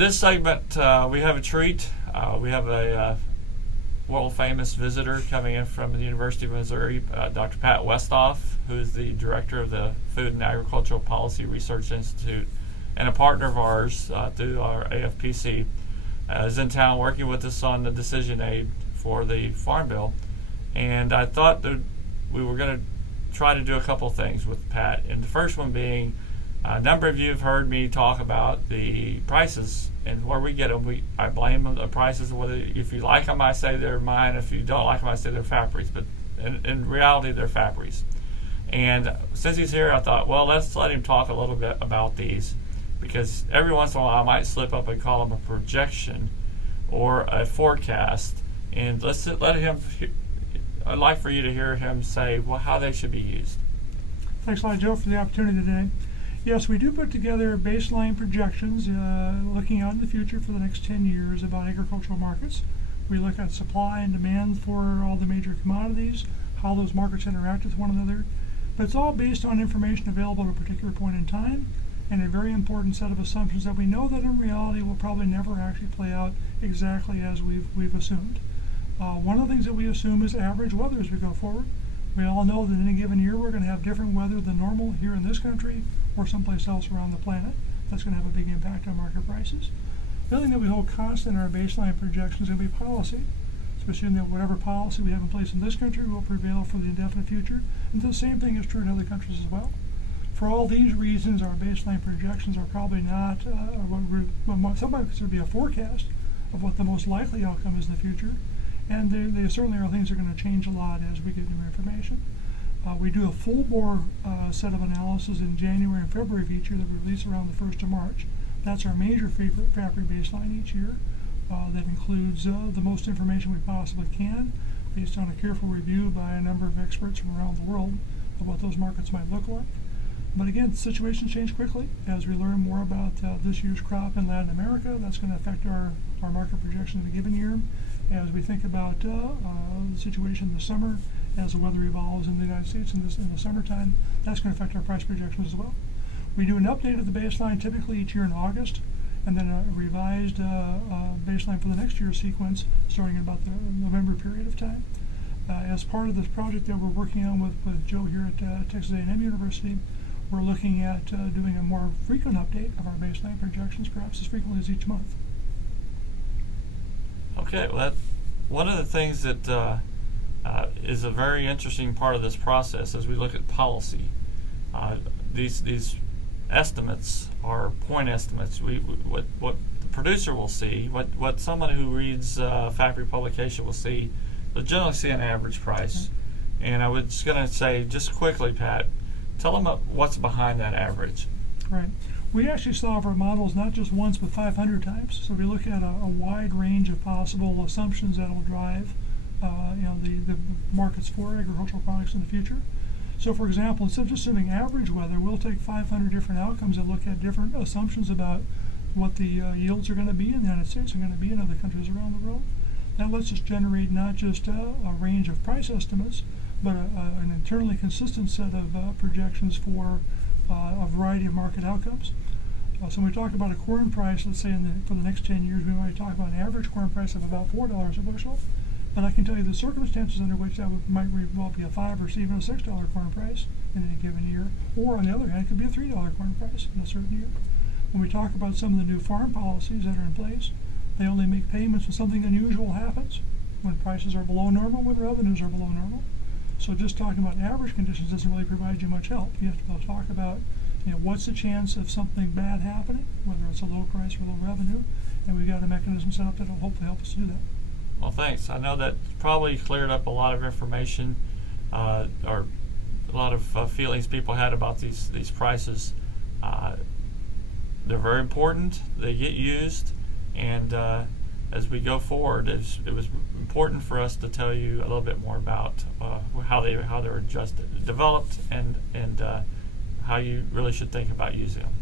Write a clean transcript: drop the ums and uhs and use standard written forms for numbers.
this segment, we have a treat. We have a world-famous visitor coming in from the University of Missouri, Dr. Pat Westhoff, who is the director of the Food and Agricultural Policy Research Institute and a partner of ours through our AFPC, is in town working with us on the decision aid for the Farm Bill. And I thought that we were going to try to do a couple things with Pat. And the first one being, a number of you have heard me talk about the prices and where we get them. I blame them, the prices. Whether if you like them, I say they're mine. If you don't like them, I say they're factories. But in reality, they're factories. And since he's here, I thought, well, let's let him talk a little bit about these, because every once in a while I might slip up and call them a projection or a forecast. And let him. I'd like for you to hear him say, well, how they should be used. Thanks a lot, Joe, for the opportunity today. Yes, we do put together baseline projections looking out in the future for the next 10 years about agricultural markets. We look at supply and demand for all the major commodities, how those markets interact with one another. But it's all based on information available at a particular point in time and a very important set of assumptions that we know that in reality will probably never actually play out exactly as we've assumed. One of the things that we assume is average weather as we go forward. We all know that in any given year we're going to have different weather than normal here in this country or someplace else around the planet. That's going to have a big impact on market prices. The other thing that we hold constant in our baseline projections is going to be policy. So we assume that whatever policy we have in place in this country will prevail for the indefinite future. And the same thing is true in other countries as well. For all these reasons, our baseline projections are probably not what some might consider to be a forecast of what the most likely outcome is in the future. And they certainly are things that are going to change a lot as we get new information. We do a full-bore set of analysis in January and February of each year that we release around the 1st of March. That's our major factory baseline each year. That includes the most information we possibly can, based on a careful review by a number of experts from around the world of what those markets might look like. But again, situations change quickly. As we learn more about this year's crop in Latin America, that's going to affect our market projections in a given year. As we think about the situation in the summer, as the weather evolves in the United States in the summertime, that's going to affect our price projections as well. We do an update of the baseline typically each year in August, and then a revised baseline for the next year's sequence starting in about the November period of time. As part of this project that we're working on with Joe here at Texas A&M University, we're looking at doing a more frequent update of our baseline projections, perhaps as frequently as each month. Okay, well, one of the things that is a very interesting part of this process as we look at policy. These estimates are point estimates. What the producer will see, what someone who reads factory publication will see, they'll generally see an average price. Okay. And I was just going to say, just quickly, Pat, tell them what's behind that average. Right. We actually solve our models not just once but 500 times. So we look at a wide range of possible assumptions that will drive the markets for agricultural products in the future. So for example, instead of just assuming average weather, we'll take 500 different outcomes and look at different assumptions about what the yields are going to be in the United States, are going to be in other countries around the world. That lets us generate not just a range of price estimates, but an internally consistent set of projections for a variety of market outcomes. So when we talk about a corn price, let's say for the next 10 years, we might talk about an average corn price of about $4 a bushel. But I can tell you the circumstances under which that might well be a $5 or even a $6 corn price in any given year. Or on the other hand, it could be a $3 corn price in a certain year. When we talk about some of the new farm policies that are in place, they only make payments when something unusual happens, when prices are below normal, when revenues are below normal. So just talking about average conditions doesn't really provide you much help. You have to be able to talk about what's the chance of something bad happening, whether it's a low price or low revenue, and we've got a mechanism set up that will hopefully help us to do that. Well, thanks. I know that probably cleared up a lot of information or a lot of feelings people had about these prices. They're very important. They get used, and as we go forward, it was important for us to tell you a little bit more about how they're developed, and how you really should think about using them.